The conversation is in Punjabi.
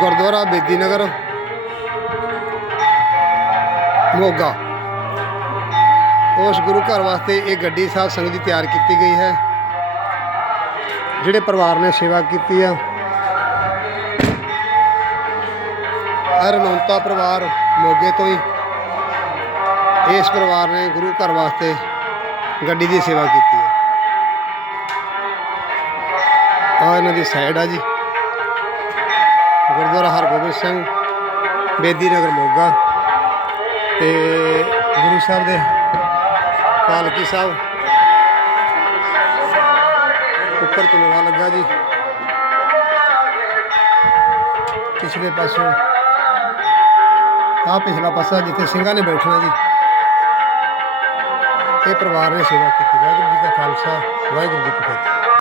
ਗੁਰਦੁਆਰਾ ਬੇਦੀ ਨਗਰ। ਮੋਗਾ। ਉਸ ਗੁਰੂ ਘਰ ਵਾਸਤੇ ਇਹ ਗੱਡੀ ਸਾਧ ਸੰਗਤ ਦੀ ਤਿਆਰ ਕੀਤੀ ਗਈ ਹੈ। ਜਿਹੜੇ ਪਰਿਵਾਰ ਨੇ ਸੇਵਾ ਕੀਤੀ ਆ। ਅਰਨੌਂਤਾ ਪਰਿਵਾਰ ਮੋਗੇ ਤੋਂ ਹੀ। ਇਸ ਪਰਿਵਾਰ ਨੇ ਗੁਰੂ ਘਰ ਵਾਸਤੇ ਗੱਡੀ ਦੀ ਸੇਵਾ ਕੀਤੀ ਹੈ। ਆ ਇਹਨਾਂ ਦੀ ਸਾਈਡ ਆ ਜੀ। ਗੁਰਦੁਆਰਾ ਹਰਗੋਬਿੰਦ ਸਿੰਘ, ਬੇਦੀ ਨਗਰ ਮੋਗਾ ਤੇ ਗੁਰੂ ਸਾਹਿਬ ਦੇ ਪਾਲਕੀ ਸਾਹਿਬ। ਉੱਪਰ ਚੁਣਵਾ ਲੱਗਾ ਜੀ। ਪਿਛਲੇ ਪਾਸੋਂ। ਆ ਪਿਛਲਾ ਪਾਸਾ ਜਿੱਥੇ ਸਿੰਘਾਂ ਨੇ ਬੈਠਣਾ ਜੀ। ਇਹ ਪਰਿਵਾਰ ਨੇ ਸੇਵਾ ਕੀਤੀ। ਵਾਹਿਗੁਰੂ ਜੀ ਕਾ ਖਾਲਸਾ, ਵਾਹਿਗੁਰੂ ਜੀ ਕੀ ਫਤਿਹ।